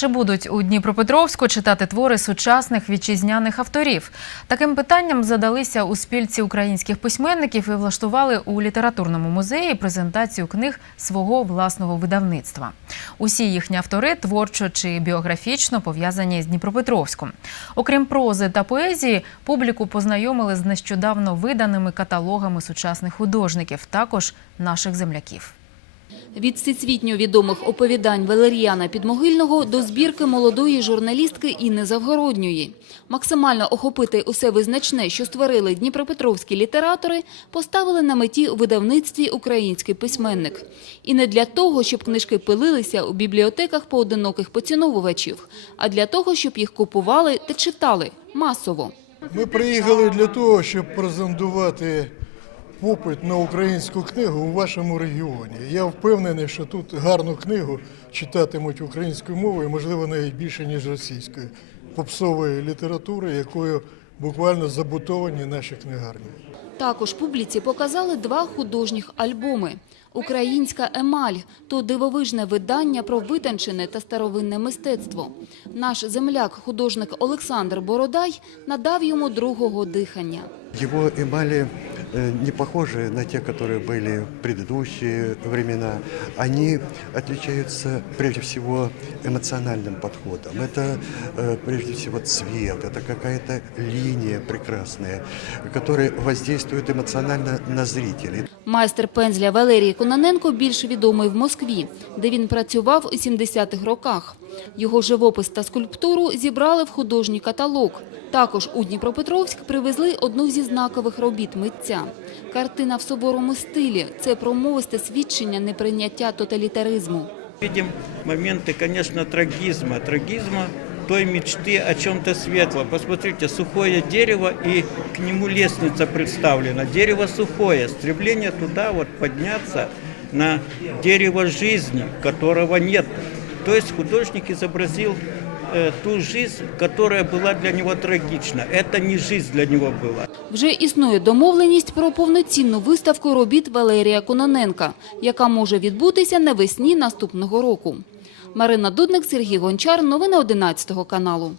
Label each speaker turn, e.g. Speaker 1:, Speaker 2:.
Speaker 1: Чи будуть у Дніпропетровську читати твори сучасних вітчизняних авторів? Таким питанням задалися у спільці українських письменників і влаштували у літературному музеї презентацію книг свого власного видавництва. Усі їхні автори творчо чи біографічно пов'язані з Дніпропетровськом. Окрім прози та поезії, публіку познайомили з нещодавно виданими каталогами сучасних художників, також наших земляків.
Speaker 2: Від всесвітньо відомих оповідань Валеріана Підмогильного до збірки молодої журналістки Інни Завгородньої. Максимально охопити усе визначне, що створили дніпропетровські літератори, поставили на меті у видавництві український письменник. І не для того, щоб книжки пилилися у бібліотеках поодиноких поціновувачів, а для того, щоб їх купували та читали масово.
Speaker 3: Ми приїхали для того, щоб презентувати попит на українську книгу у вашому регіоні. Я впевнений, що тут гарну книгу читатимуть українською мовою, можливо, навіть більше, ніж російською, попсової літератури, якою буквально забутовані наші книгарні.
Speaker 2: Також публіці показали два художніх альбоми. Українська емаль то дивовижне видання про витончене та старовинне мистецтво. Наш земляк, художник Олександр Бородай, надав йому другого дихання.
Speaker 4: Эмали э, не похожи на те, которые были в предыдущие времена. Они отличаются прежде всего эмоциональным подходом. Это э, прежде всего цвет, это какая-то линия прекрасная, которая воздействует эмоционально на зрителей.
Speaker 2: Майстер пензля Валерій Кононенко більш відомий в Москві, де він працював у 70-х роках. Його живопис та скульптуру зібрали в художній каталог. Також у Дніпропетровськ привезли одну зі знакових робіт митця. Картина в суворому стилі – це промовисте свідчення неприйняття тоталітаризму.
Speaker 5: Видим моменты, конечно, трагизма, трагизма той мечты о чем-то светлом. Посмотрите, сухое дерево и к нему лестница представлена. Дерево сухое, стремление туда вот подняться на дерево жизни, которого нет. То есть художник изобразил э, ту жизнь, которая была для него трагична. Это не жизнь для него была.
Speaker 2: Вже існує домовленість про повноцінну виставку робіт Валерія Кононенка, яка може відбутися навесні наступного року. Марина Дудник, Сергій Гончар. Новини 11 каналу.